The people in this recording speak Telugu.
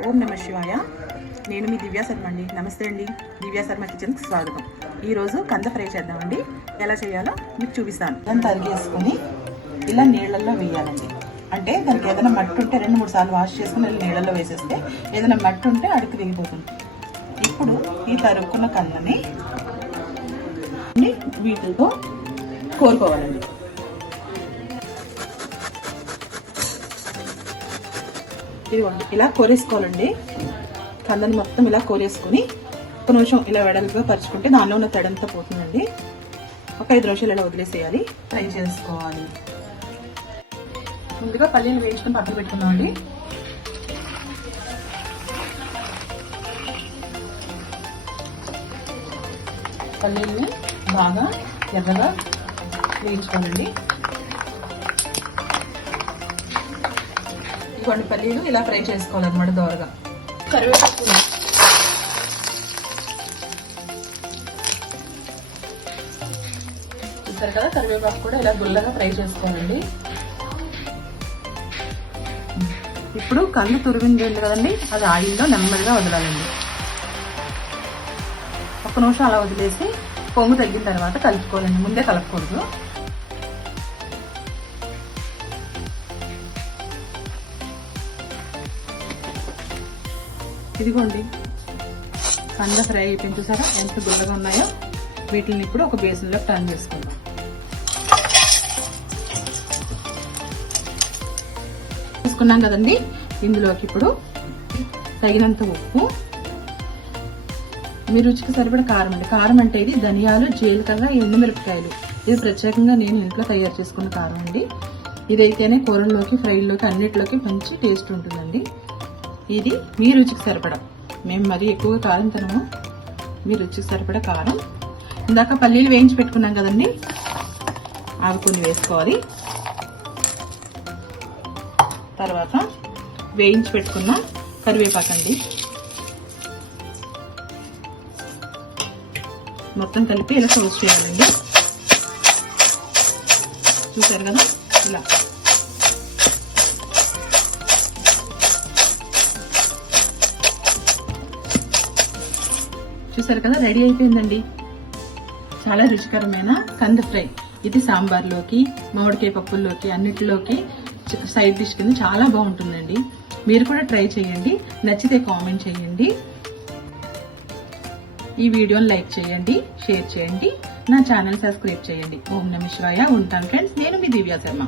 ఓం నమ శివాయ. నేను మీ దివ్యా శర్మ అండి. నమస్తే అండి. దివ్యా శర్మ కిచెన్కి స్వాగతం. ఈరోజు కంద ఫ్రై చేద్దామండి. ఎలా చేయాలో మీకు చూపిస్తాను. దాన్ని తరిగేసుకొని ఇలా నీళ్ళల్లో వేయాలండి. అంటే దానికి ఏదైనా మట్టి ఉంటే 2-3 సార్లు వాష్ చేసుకుని ఇలా నీళ్ళల్లో వేసేస్తే ఏదైనా మట్టి ఉంటే అడుగు దిగిపోతుంది. ఇప్పుడు ఈ తరుక్కున్న కందని వీటితో కోరుకోవాలండి. ఇదిగోండి ఇలా కోరేసుకోవాలండి. కందని మొత్తం ఇలా కోరేసుకొని ఒక నిమిషం ఇలా వెడల్పుగా పరుచుకుంటే దానిలో ఉన్న తడంతా పోతుందండి. ఒక 5 నిమిషాలు ఇలా వదిలేసేయాలి. ఫ్రై చేసుకోవాలి. ముందుగా పల్లీలు వేయించుకొని పక్కన పెట్టుకుందామండి. పల్లీల్ని బాగా ఎర్రగా వేయించుకోవాలండి. కొన్ని పల్లీలు ఇలా ఫ్రై చేసుకోవాలన్నమాట దోరగా. కరివేపాకు చూసారు కదా, కరివేపాకు కూడా ఇలా గుల్లగా ఫ్రై చేసుకోవాలండి. ఇప్పుడు కళ్ళు తురిమింది కదండి, అది ఆయిల్లో నెమ్మదిగా వదలాలండి. 1 నిమిషం అలా వదిలేసి పొంగు తగ్గిన తర్వాత కలుపుకోవాలండి. ముందే కలపకూడదు. ఇదిగోండి కంద ఫ్రై అయిపోయింది. చూసారా ఎంత గుల్లగా ఉన్నాయో. వీటిని ఇప్పుడు ఒక బేసిన్లో టర్న్ చేసుకుందాం. తీసుకున్నాం కదండి, ఇందులోకి ఇప్పుడు తగినంత ఉప్పు, మీ రుచికి సరిపడ కారం అండి. కారం అంటే ఇది ధనియాలు, జీలకర్ర, ఎండుమిరపకాయలు. ఇది ప్రత్యేకంగా నేను ఇంట్లో తయారు చేసుకున్న కారం అండి. ఇదైతేనే కూరల్లోకి, ఫ్రైల్లోకి, అన్నిటిలోకి మంచి టేస్ట్ ఉంటుందండి. ఇది మీ రుచికి సరిపడా. మేము మరీ ఎక్కువగా కారం తినము. మీ రుచికి సరిపడా కారం. ఇందాక పల్లీలు వేయించి పెట్టుకున్నాం కదండి, అవి కొన్ని వేసుకోవాలి. తర్వాత వేయించి పెట్టుకున్న కరివేపాకండి మొత్తం కలిపి ఇలా టోస్ట్ చేయాలండి. చూసారు కదా, ఇలా చూసారు కదా, రెడీ అయిపోయిందండి. చాలా రుచికరమైన కంద ఫ్రై. ఇది సాంబార్లోకి, మామిడికాయ పప్పుల్లోకి, అన్నిటిలోకి సైడ్ డిష్ కింద చాలా బాగుంటుందండి. మీరు కూడా ట్రై చేయండి. నచ్చితే కామెంట్ చేయండి. ఈ వీడియోని లైక్ చేయండి, షేర్ చేయండి, నా ఛానల్ సబ్స్క్రైబ్ చేయండి. ఓం నమ శివాయ. ఉంటాను ఫ్రెండ్స్. నేను మీ దివ్యా శర్మ.